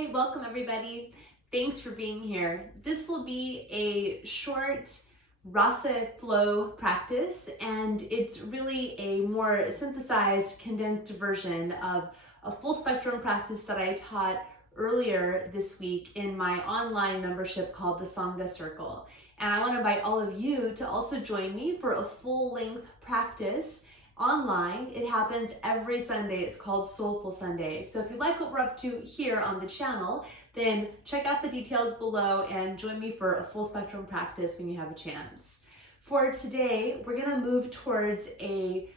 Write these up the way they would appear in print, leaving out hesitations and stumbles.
Hi, welcome everybody. Thanks for being here. This will be a short rasa flow practice, and it's really a more synthesized, condensed version of a full spectrum practice that I taught earlier this week in my online membership called the Sangha Circle. And I want to invite all of you to also join me for a full-length practice online. It happens every Sunday. It's called Soulful Sunday. So if you like what we're up to here on the channel, then check out the details below and join me for a full spectrum practice when you have a chance. For today, we're going to move towards a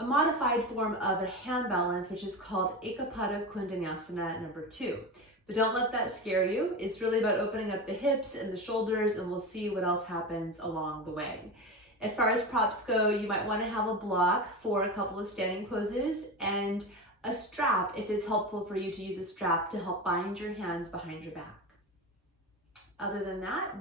modified form of a hand balance, which is called Eka Pada Koundinyasana number 2. But don't let that scare you. It's really about opening up the hips and the shoulders, and we'll see what else happens along the way. As far as props go, you might want to have a block for a couple of standing poses and a strap if it's helpful for you to use a strap to help bind your hands behind your back. Other than that,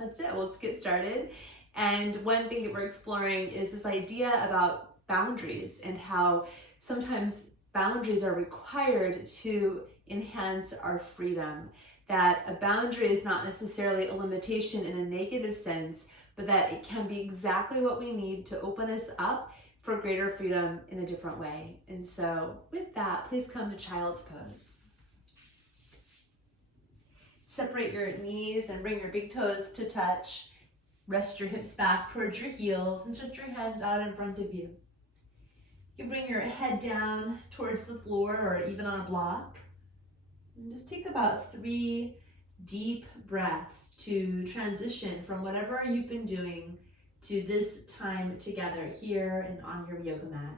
that's it. Let's get started. And one thing that we're exploring is this idea about boundaries and how sometimes boundaries are required to enhance our freedom. That a boundary is not necessarily a limitation in a negative sense, but that it can be exactly what we need to open us up for greater freedom in a different way. And so with that, please come to child's pose. Separate your knees and bring your big toes to touch. Rest your hips back towards your heels and stretch your hands out in front of you. You bring your head down towards the floor or even on a block. And just take about 3 deep breaths to transition from whatever you've been doing to this time together here and on your yoga mat.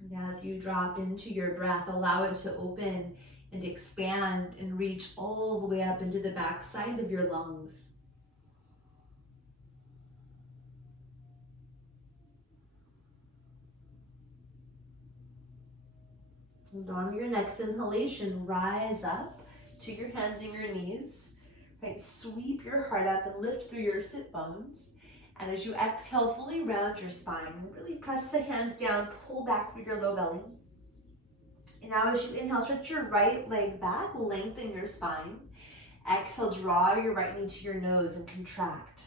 And as you drop into your breath, allow it to open and expand and reach all the way up into the back side of your lungs. And on your next inhalation, rise up to your hands and your knees. Right, sweep your heart up and lift through your sit bones. And as you exhale, fully round your spine. Really press the hands down, pull back through your low belly. And now as you inhale, stretch your right leg back, lengthen your spine. Exhale, draw your right knee to your nose and contract.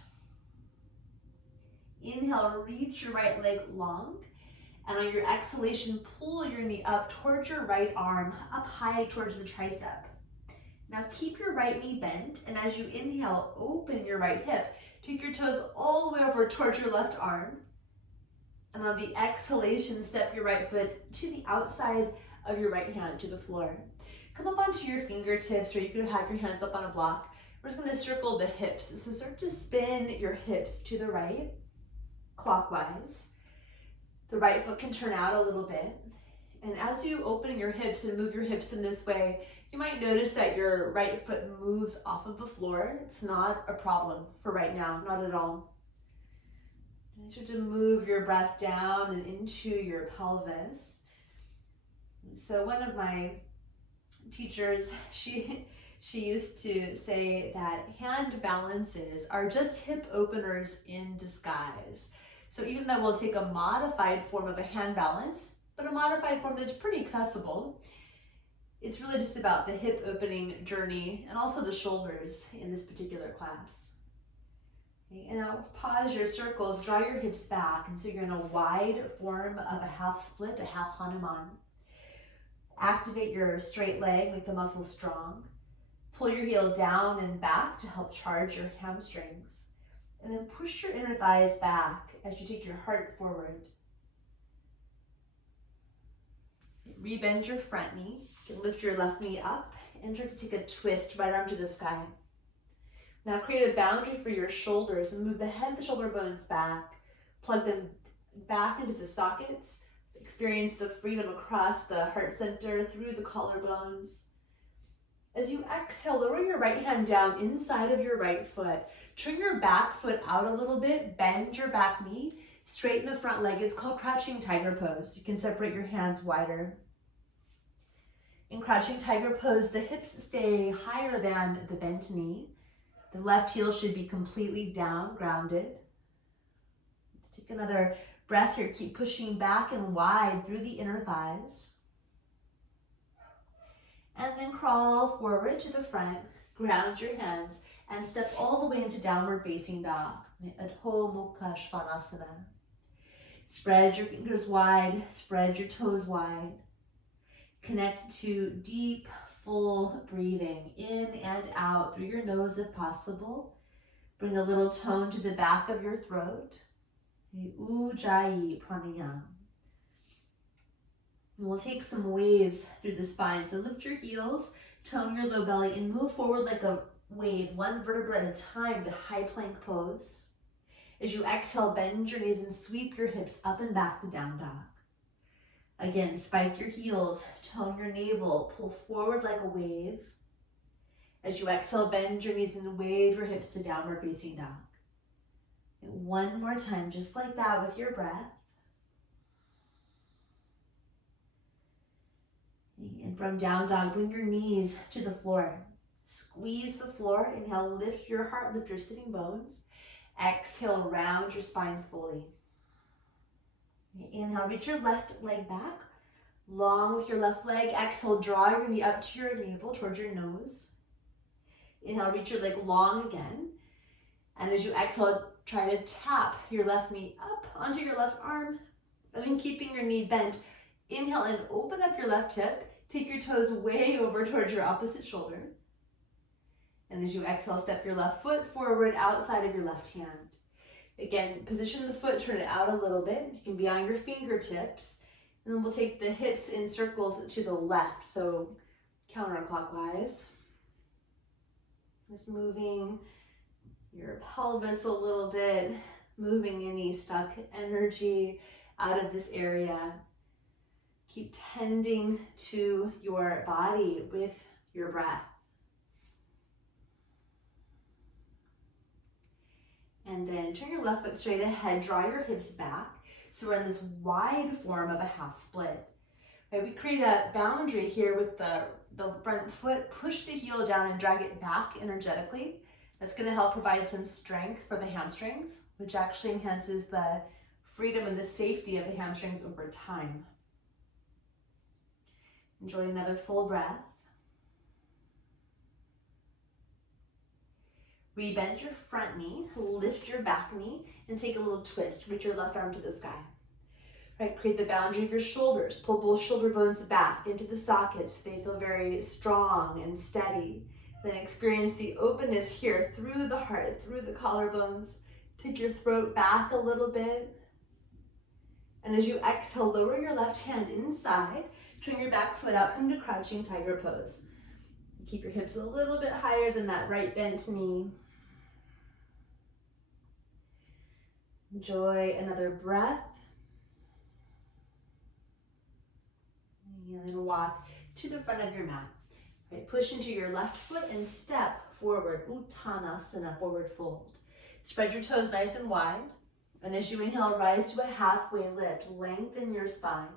Inhale, reach your right leg long. And on your exhalation, pull your knee up towards your right arm, up high towards the tricep. Now keep your right knee bent, and as you inhale, open your right hip. Take your toes all the way over towards your left arm. And on the exhalation, step your right foot to the outside of your right hand to the floor. Come up onto your fingertips, or you could have your hands up on a block. We're just going to circle the hips. So start to spin your hips to the right, clockwise. The right foot can turn out a little bit. And as you open your hips and move your hips in this way, you might notice that your right foot moves off of the floor. It's not a problem for right now, not at all. And start to move your breath down and into your pelvis. So one of my teachers, she used to say that hand balances are just hip openers in disguise. So even though we'll take a modified form of a hand balance, but a modified form that's pretty accessible, it's really just about the hip opening journey and also the shoulders in this particular class. Okay, and now pause your circles, draw your hips back, and so you're in a wide form of a half split, a half Hanuman. Activate your straight leg, make the muscle strong. Pull your heel down and back to help charge your hamstrings. And then push your inner thighs back as you take your heart forward. Rebend your front knee. You can lift your left knee up and try to take a twist, right arm to the sky. Now create a boundary for your shoulders and move the head and the shoulder bones back. Plug them back into the sockets. Experience the freedom across the heart center, through the collarbones. As you exhale, lower your right hand down inside of your right foot. Turn your back foot out a little bit, bend your back knee, straighten the front leg. It's called crouching tiger pose. You can separate your hands wider. In crouching tiger pose, the hips stay higher than the bent knee. The left heel should be completely down, grounded. Let's take Take another breath here. Keep pushing back and wide through the inner thighs. And then crawl forward to the front, ground your hands, and step all the way into downward facing dog. Adho Mukha Svanasana. Spread your fingers wide, spread your toes wide. Connect to deep, full breathing in and out through your nose if possible. Bring a little tone to the back of your throat. Ujjayi pranayama. And we'll take some waves through the spine. So lift your heels, tone your low belly, and move forward like a wave, one vertebra at a time to high plank pose. As you exhale, bend your knees and sweep your hips up and back to down dog. Again, spike your heels, tone your navel, pull forward like a wave. As you exhale, bend your knees and wave your hips to downward facing dog. And one more time, just like that with your breath. And from down dog, bring your knees to the floor. Squeeze the floor. Inhale, lift your heart, lift your sitting bones. Exhale, round your spine fully. Inhale, reach your left leg back, long with your left leg. Exhale, draw your knee up to your navel, towards your nose. Inhale, reach your leg long again. And as you exhale, try to tap your left knee up onto your left arm. And then keeping your knee bent, inhale and open up your left hip. Take your toes way over towards your opposite shoulder. And as you exhale, step your left foot forward outside of your left hand. Again, position the foot, turn it out a little bit. You can be on your fingertips. And then we'll take the hips in circles to the left, so counterclockwise. Just moving your pelvis a little bit, moving any stuck energy out of this area. Keep tending to your body with your breath. And then turn your left foot straight ahead, draw your hips back. So we're in this wide form of a half split. Right, we create a boundary here with the front foot, push the heel down and drag it back energetically. That's gonna help provide some strength for the hamstrings, which actually enhances the freedom and the safety of the hamstrings over time. Enjoy another full breath. Rebend your front knee, lift your back knee, and take a little twist. Reach your left arm to the sky. Right, create the boundary of your shoulders. Pull both shoulder bones back into the sockets. They feel very strong and steady. Then experience the openness here through the heart, through the collarbones. Take your throat back a little bit. And as you exhale, lower your left hand inside. Turn your back foot out, come to crouching tiger pose. Keep your hips a little bit higher than that right bent knee. Enjoy another breath. And then walk to the front of your mat. Right, push into your left foot and step forward. Uttanasana, forward fold. Spread your toes nice and wide. And as you inhale, rise to a halfway lift. Lengthen your spine.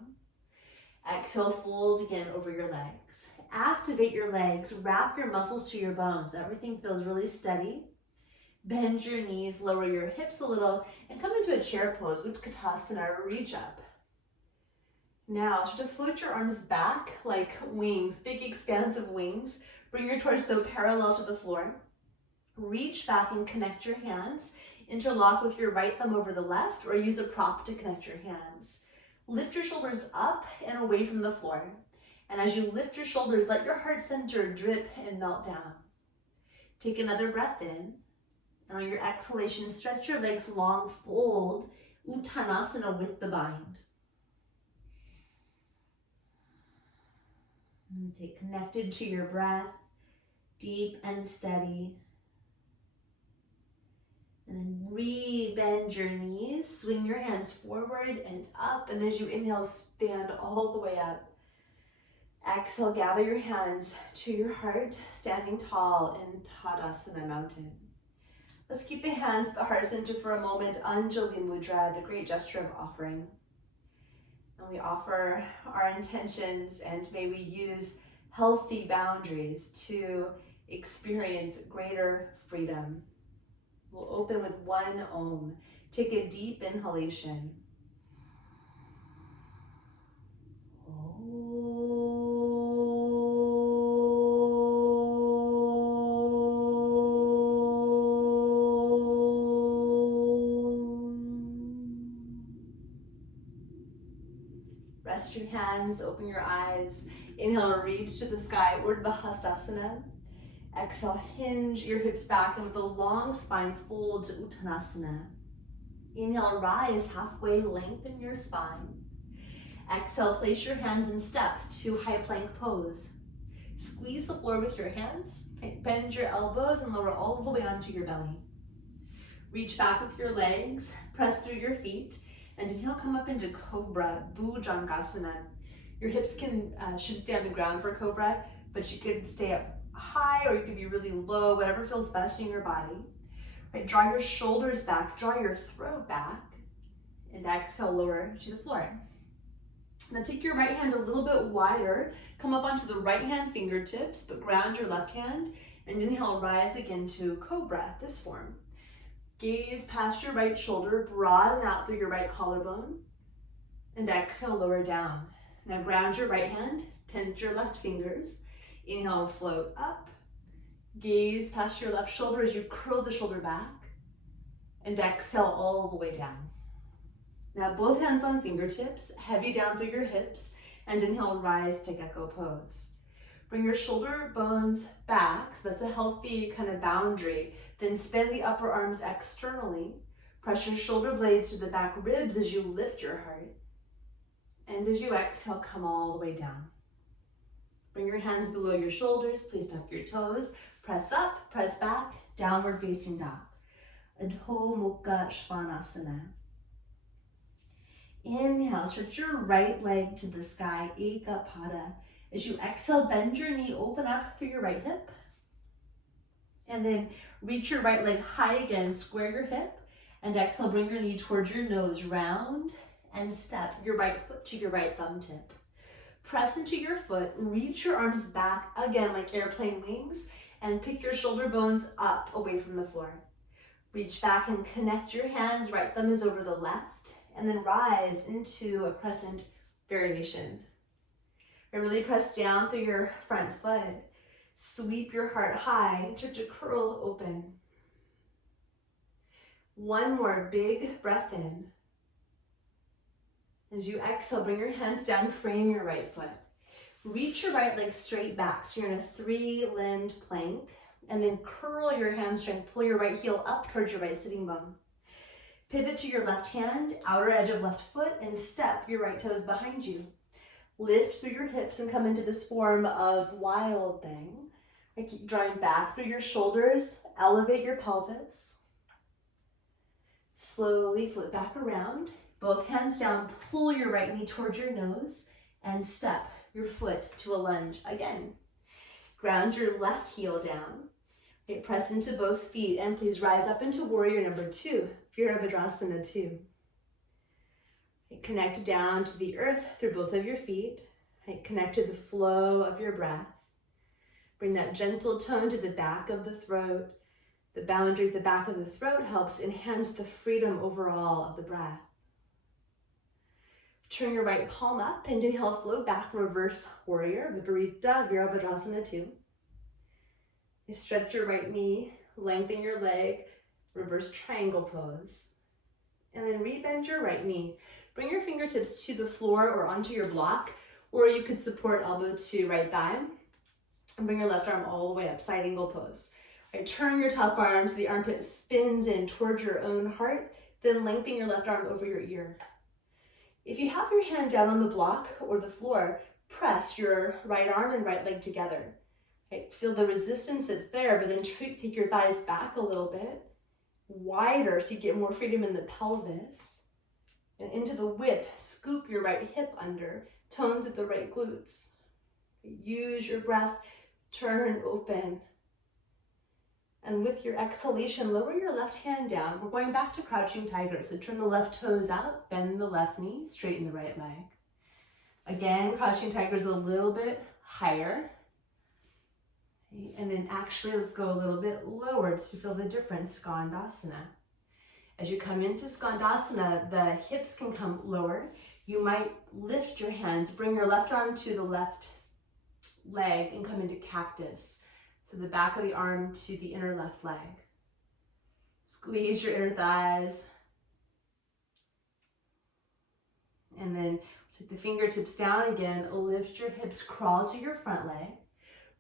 Exhale, fold again over your legs. Activate your legs, wrap your muscles to your bones. Everything feels really steady. Bend your knees, lower your hips a little, and come into a chair pose, Utkatasana, reach up. Now, start to float your arms back like wings, big expansive wings. Bring your torso parallel to the floor. Reach back and connect your hands. Interlock with your right thumb over the left, or use a prop to connect your hands. Lift your shoulders up and away from the floor. And as you lift your shoulders, let your heart center drip and melt down. Take another breath in. And on your exhalation, stretch your legs long, fold Uttanasana with the bind. And stay connected to your breath, deep and steady. And then re-bend your knees, swing your hands forward and up. And as you inhale, stand all the way up. Exhale, gather your hands to your heart, standing tall in Tadasana Mountain. Let's keep the hands at the heart center for a moment. Anjali Mudra, the great gesture of offering. And we offer our intentions, and may we use healthy boundaries to experience greater freedom. We'll open with one Om. Take a deep inhalation. Rest your hands, open your eyes. Inhale, reach to the sky, Urdhva Hastasana. Exhale, hinge your hips back, and with a long spine, fold to Uttanasana. Inhale, rise halfway, lengthen your spine. Exhale, place your hands in step to high plank pose. Squeeze the floor with your hands. Bend your elbows and lower all the way onto your belly. Reach back with your legs, press through your feet, and inhale, come up into Cobra, Bhujangasana. Your hips should stay on the ground for Cobra, but you could stay up high or you could be really low, whatever feels best in your body. Right, draw your shoulders back, draw your throat back, and exhale, lower to the floor. Now take your right hand a little bit wider, come up onto the right hand fingertips, but ground your left hand, and inhale, rise again to Cobra, this form. Gaze past your right shoulder, broaden out through your right collarbone, and exhale, lower down. Now ground your right hand, tent your left fingers. Inhale, float up. Gaze past your left shoulder as you curl the shoulder back, and exhale all the way down. Now both hands on fingertips, heavy down through your hips, and inhale, rise to Gecko pose. Bring your shoulder bones back, so that's a healthy kind of boundary. Then spin the upper arms externally. Press your shoulder blades to the back ribs as you lift your heart. And as you exhale, come all the way down. Bring your hands below your shoulders, please tuck your toes. Press up, press back, downward facing dog. Adho Mukha Svanasana. Inhale, stretch your right leg to the sky, Eka Pada. As you exhale, bend your knee, open up through your right hip. And then reach your right leg high again, square your hip. And exhale, bring your knee towards your nose, round and step your right foot to your right thumb tip. Press into your foot, reach your arms back again like airplane wings, and pick your shoulder bones up away from the floor. Reach back and connect your hands, right thumb is over the left, and then rise into a crescent variation. And really press down through your front foot. Sweep your heart high, start to curl open. One more big breath in. As you exhale, bring your hands down, frame your right foot. Reach your right leg straight back, so you're in a three-limbed plank, and then curl your hamstring, pull your right heel up towards your right sitting bone. Pivot to your left hand, outer edge of left foot, and step your right toes behind you. Lift through your hips and come into this form of wild thing. I keep drawing back through your shoulders, elevate your pelvis. Slowly flip back around, both hands down, pull your right knee towards your nose, and step your foot to a lunge again. Ground your left heel down. Okay, press into both feet, and please rise up into warrior number 2, Virabhadrasana 2. Connect down to the earth through both of your feet. Connect to the flow of your breath. Bring that gentle tone to the back of the throat. The boundary at the back of the throat helps enhance the freedom overall of the breath. Turn your right palm up and inhale, float back, reverse warrior, Viparita Virabhadrasana 2. Stretch your right knee, lengthen your leg, reverse triangle pose. And then rebend your right knee. Bring your fingertips to the floor or onto your block, or you could support elbow to right thigh. And bring your left arm all the way up, side angle pose. Right, turn your top arm so the armpit spins in towards your own heart, then lengthen your left arm over your ear. If you have your hand down on the block or the floor, press your right arm and right leg together. Right, feel the resistance that's there, but then take your thighs back a little bit, wider so you get more freedom in the pelvis. And into the width, scoop your right hip under, tone through the right glutes. Use your breath, turn open. And with your exhalation, lower your left hand down. We're going back to crouching tiger. So turn the left toes out, bend the left knee, straighten the right leg. Again, crouching tiger is a little bit higher. And then actually, let's go a little bit lower to feel the difference, skandasana. As you come into skandasana, the hips can come lower. You might lift your hands, bring your left arm to the left leg and come into cactus. So the back of the arm to the inner left leg. Squeeze your inner thighs. And then take the fingertips down again, lift your hips, crawl to your front leg,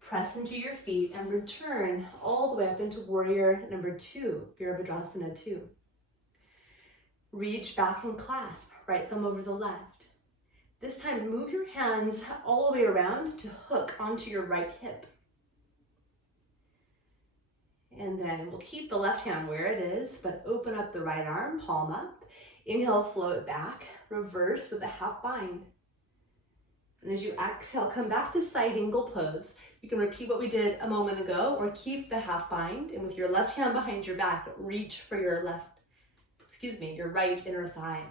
press into your feet, and return all the way up into warrior number 2, Virabhadrasana 2. Reach back and clasp, right thumb over the left. This time, move your hands all the way around to hook onto your right hip. And then we'll keep the left hand where it is, but open up the right arm, palm up. Inhale, float back, reverse with a half bind. And as you exhale, come back to side angle pose. You can repeat what we did a moment ago or keep the half bind. And with your left hand behind your back, reach for your your right inner thigh.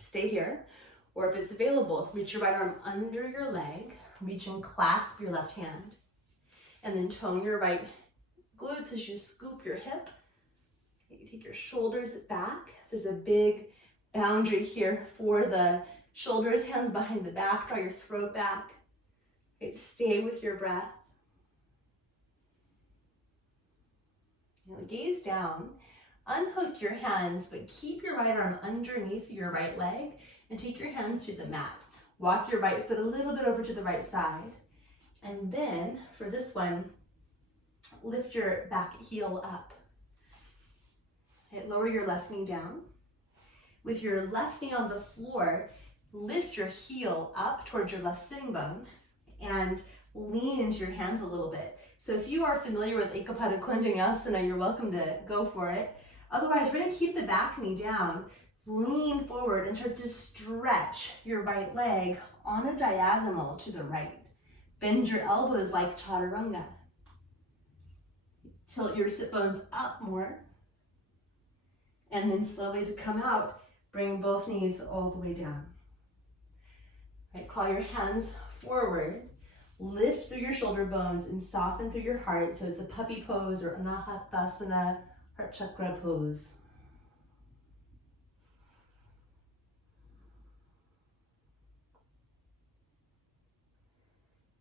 Stay here. Or if it's available, reach your right arm under your leg, reach and clasp your left hand. And then tone your right glutes as you scoop your hip. You take your shoulders back. So there's a big boundary here for the shoulders, hands behind the back, draw your throat back. Right, stay with your breath. Now gaze down, unhook your hands, but keep your right arm underneath your right leg and take your hands to the mat. Walk your right foot a little bit over to the right side. And then for this one, lift your back heel up. Okay, lower your left knee down. With your left knee on the floor, lift your heel up towards your left sitting bone and lean into your hands a little bit. So if you are familiar with Eka Pada Koundinyasana, you're welcome to go for it. Otherwise, we're going to keep the back knee down, lean forward and start to stretch your right leg on a diagonal to the right. Bend your elbows like chaturanga. Tilt your sit bones up more. And then slowly to come out, bring both knees all the way down. Right, claw your hands forward. Lift through your shoulder bones and soften through your heart. So it's a puppy pose or anahatasana, heart chakra pose.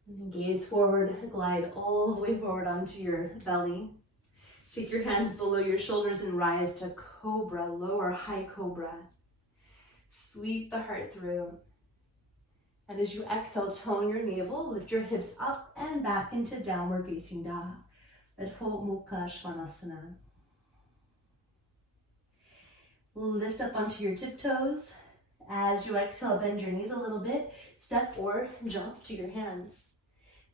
And gaze forward, glide all the way forward onto your belly. Take your hands below your shoulders and rise to cobra, lower high cobra. Sweep the heart through. And as you exhale, tone your navel, lift your hips up and back into downward facing dog, Baddha Parsvakonasana. Lift up onto your tiptoes. As you exhale, bend your knees a little bit, step forward, jump to your hands.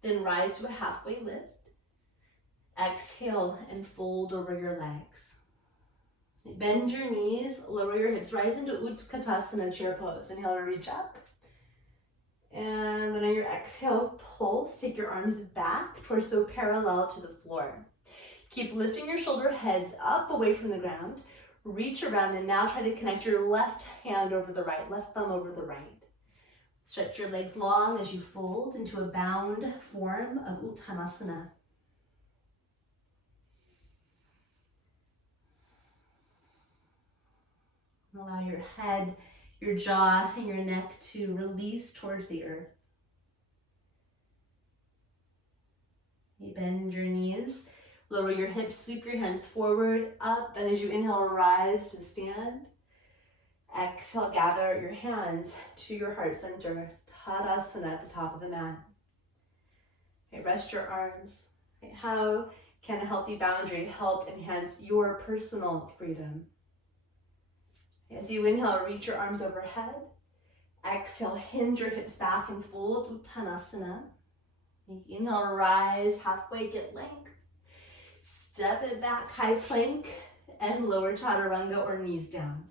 Then rise to a halfway lift. Exhale and fold over your legs. Bend your knees, lower your hips, rise into Utkatasana chair pose. Inhale to reach up. And then on your exhale, pulse, take your arms back, torso parallel to the floor. Keep lifting your shoulder heads up away from the ground. Reach around and now try to connect your left hand over the right, left thumb over the right. Stretch your legs long as you fold into a bound form of Uttanasana. Allow your head, your jaw, and your neck to release towards the earth. You bend your knees, lower your hips, sweep your hands forward, up, and as you inhale, rise to stand. Exhale, gather your hands to your heart center, Tadasana at the top of the mat. Okay, rest your arms. Okay, how can a healthy boundary help enhance your personal freedom? As you inhale, reach your arms overhead. Exhale, hinge your hips back and fold, Uttanasana. Inhale, rise, halfway, get length. Step it back, high plank, and lower chaturanga or knees down.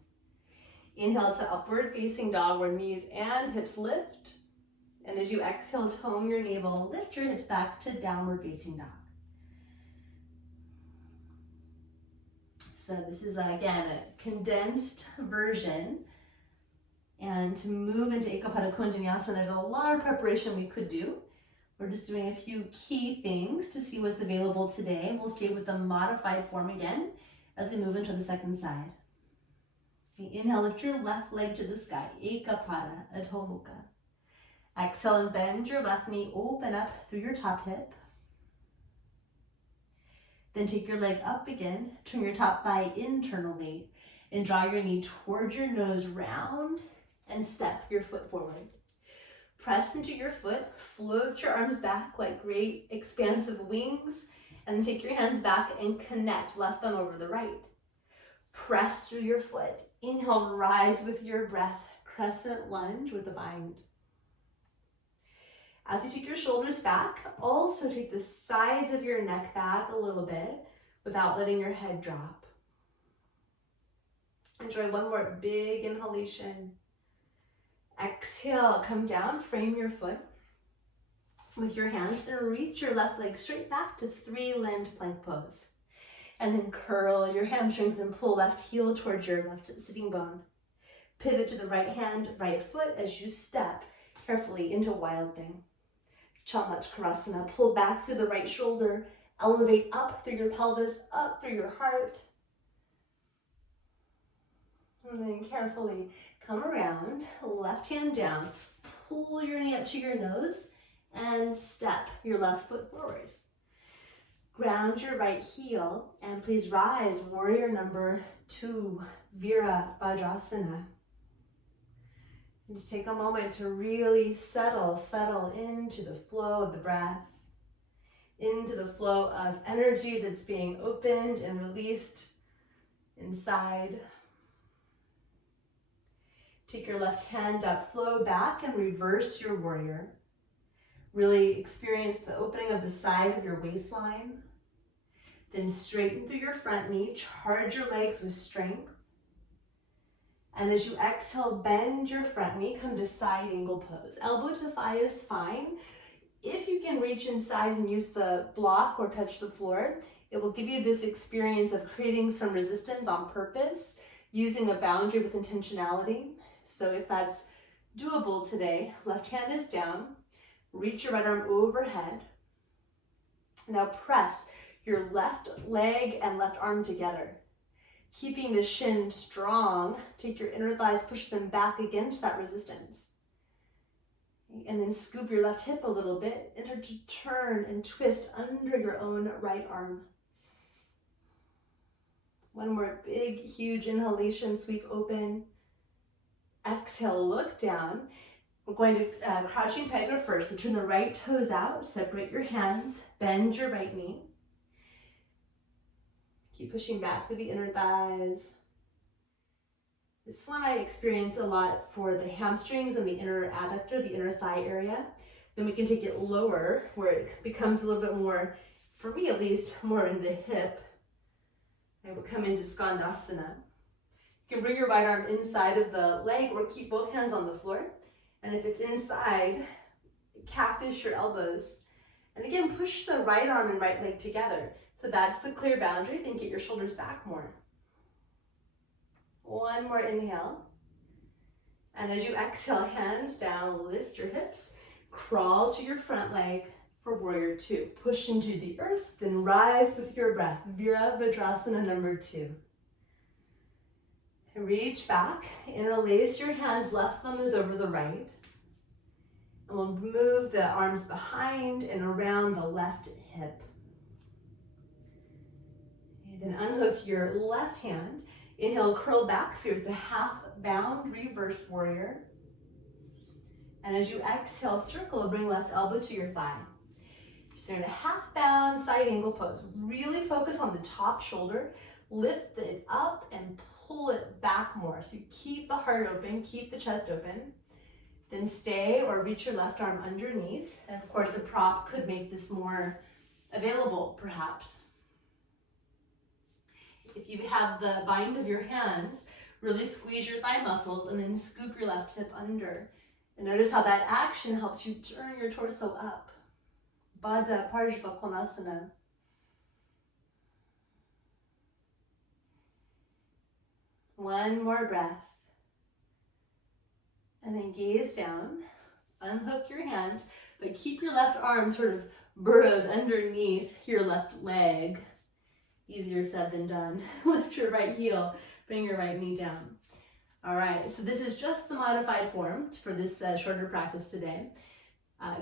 Inhale to upward facing dog where knees and hips lift. And as you exhale, tone your navel, lift your hips back to downward facing dog. So this is, again, a condensed version. And to move into Eka Pada Koundinyasana, there's a lot of preparation we could do. We're just doing a few key things to see what's available today. We'll stay with the modified form again. as we move into the second side. Inhale, lift your left leg to the sky. Eka Pada Koundinyasana. Exhale and bend your left knee, open up through your top hip. Then take your leg up again, turn your top thigh internally, and draw your knee towards your nose, round, and step your foot forward. Press into your foot, float your arms back like great expansive wings, and then take your hands back and connect left thumb over the right. Press through your foot. Inhale, rise with your breath, crescent lunge with the bind. As you take your shoulders back, also take the sides of your neck back a little bit without letting your head drop. Enjoy one more big inhalation. Exhale, come down, frame your foot with your hands and reach your left leg straight back to 3-limbed plank pose. And then curl your hamstrings and pull left heel towards your left sitting bone. Pivot to the right hand, right foot as you step carefully into Wild Thing. Chandrakarasana, pull back through the right shoulder, elevate up through your pelvis, up through your heart. And then carefully come around, left hand down, pull your knee up to your nose, and step your left foot forward. Ground your right heel, and please rise, warrior number 2, Virabhadrasana. And just take a moment to really settle into the flow of the breath, into the flow of energy that's being opened and released inside. Take your left hand up, flow back, and reverse your warrior. Really experience the opening of the side of your waistline. Then straighten through your front knee, charge your legs with strength. And as you exhale, bend your front knee, come to side angle pose. Elbow to thigh is fine. If you can reach inside and use the block or touch the floor, it will give you this experience of creating some resistance on purpose, using a boundary with intentionality. So if that's doable today, left hand is down, reach your right arm overhead. Now press your left leg and left arm together. Keeping the shin strong, take your inner thighs, push them back against that resistance. And then scoop your left hip a little bit, and start to turn and twist under your own right arm. One more big, huge inhalation, sweep open. Exhale, look down. We're going to crouching tiger first. So turn the right toes out, separate your hands, bend your right knee. Keep pushing back through the inner thighs. This one I experience a lot for the hamstrings and the inner adductor, the inner thigh area. Then we can take it lower where it becomes a little bit more, for me at least, more in the hip. I will come into skandasana. You can bring your right arm inside of the leg or keep both hands on the floor. And if it's inside, cactus your elbows. And again, push the right arm and right leg together. So that's the clear boundary. Then get your shoulders back more. One more inhale. And as you exhale, hands down, lift your hips, crawl to your front leg for warrior 2. Push into the earth, then rise with your breath. Virabhadrasana number 2. Reach back, interlace your hands, left thumb is over the right. And we'll move the arms behind and around the left hip. And then unhook your left hand. Inhale, curl back, so it's a half bound reverse warrior. And as you exhale, circle, bring left elbow to your thigh. So in a half bound side angle pose. Really focus on the top shoulder. Lift it up and pull it back more. So you keep the heart open, keep the chest open. Then stay or reach your left arm underneath. And of course, a prop could make this more available, perhaps. If you have the bind of your hands, really squeeze your thigh muscles and then scoop your left hip under. And notice how that action helps you turn your torso up. Baddha Parsvakonasana. One more breath. And then gaze down, unhook your hands, but keep your left arm sort of burrowed underneath your left leg. Easier said than done. Lift your right heel, bring your right knee down. All right, so this is just the modified form for this shorter practice today.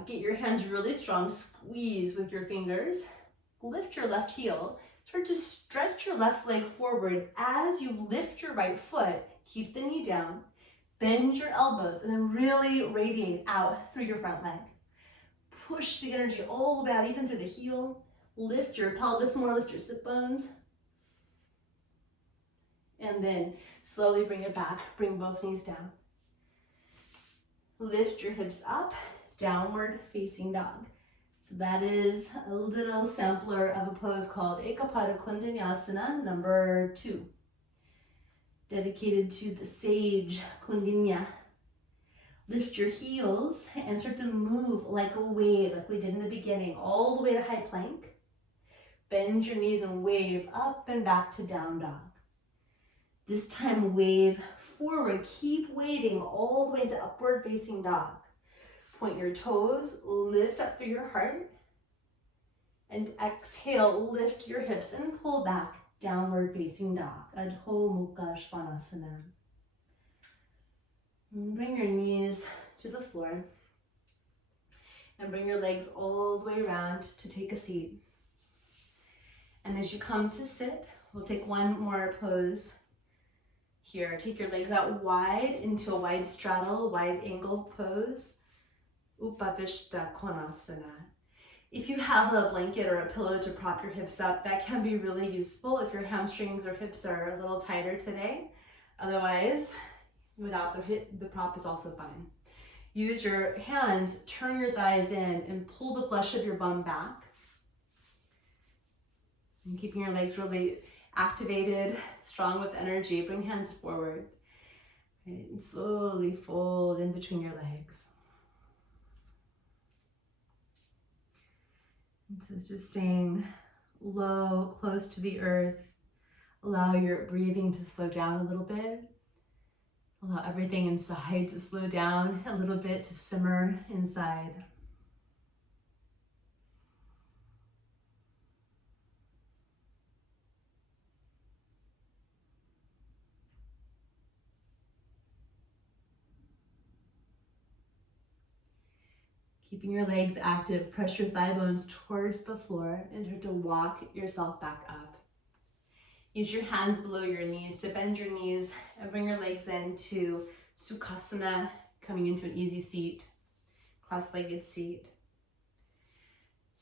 Get your hands really strong, squeeze with your fingers, lift your left heel, start to stretch your left leg forward as you lift your right foot, keep the knee down, bend your elbows, and then really radiate out through your front leg. Push the energy all the way out, even through the heel. Lift your pelvis more, lift your sit bones. And then slowly bring it back, bring both knees down. Lift your hips up, downward facing dog. So that is a little sampler of a pose called Eka Pada Koundinyasana number 2. Dedicated to the sage Koundinya. Lift your heels and start to move like a wave, like we did in the beginning, all the way to high plank. Bend your knees and wave up and back to down dog. This time wave forward, keep waving all the way to upward facing dog. Point your toes, lift up through your heart, and exhale, lift your hips and pull back, downward facing dog, Baddha Parsvakonasana. Bring your knees to the floor and bring your legs all the way around to take a seat. And as you come to sit, we'll take one more pose here. Take your legs out wide into a wide straddle, wide angled pose. Upavishta Konasana. If you have a blanket or a pillow to prop your hips up, that can be really useful if your hamstrings or hips are a little tighter today. Otherwise, without the prop is also fine. Use your hands, turn your thighs in, and pull the flesh of your bum back. And keeping your legs really activated, strong with energy. Bring hands forward. Right, and slowly fold in between your legs. And so it's just staying low, close to the earth. Allow your breathing to slow down a little bit. Allow everything inside to slow down a little bit, to simmer inside. Keeping your legs active, press your thigh bones towards the floor and start to walk yourself back up. Use your hands below your knees to bend your knees and bring your legs into Sukhasana, coming into an easy seat, cross-legged seat.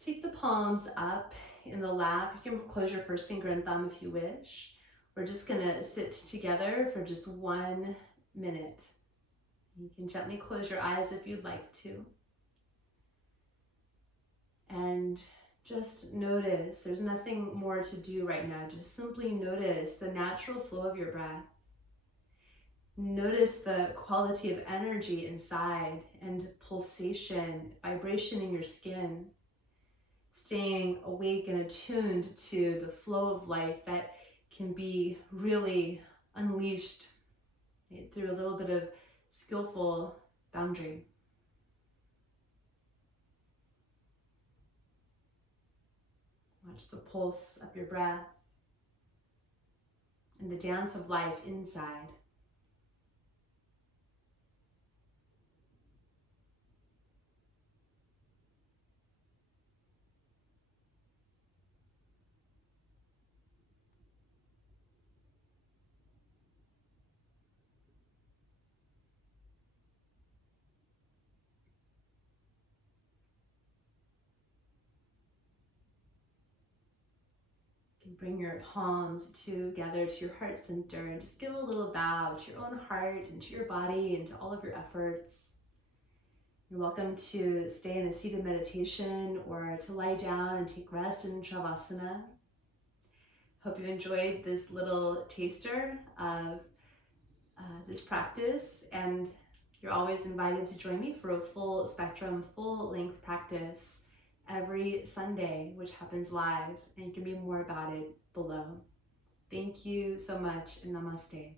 Take the palms up in the lap. You can close your first finger and thumb if you wish. We're just gonna sit together for just 1 minute. You can gently close your eyes if you'd like to. And just notice, there's nothing more to do right now. Just simply notice the natural flow of your breath. Notice the quality of energy inside and pulsation, vibration in your skin. Staying awake and attuned to the flow of life that can be really unleashed through a little bit of skillful boundary. Watch the pulse of your breath and the dance of life inside. Bring your palms together to your heart center and just give a little bow to your own heart and to your body and to all of your efforts. You're welcome to stay in a seated meditation or to lie down and take rest in Shavasana. Hope you've enjoyed this little taster of this practice, and you're always invited to join me for a full spectrum, full length practice every Sunday, which happens live, and you can read more about it below. Thank you so much, and namaste.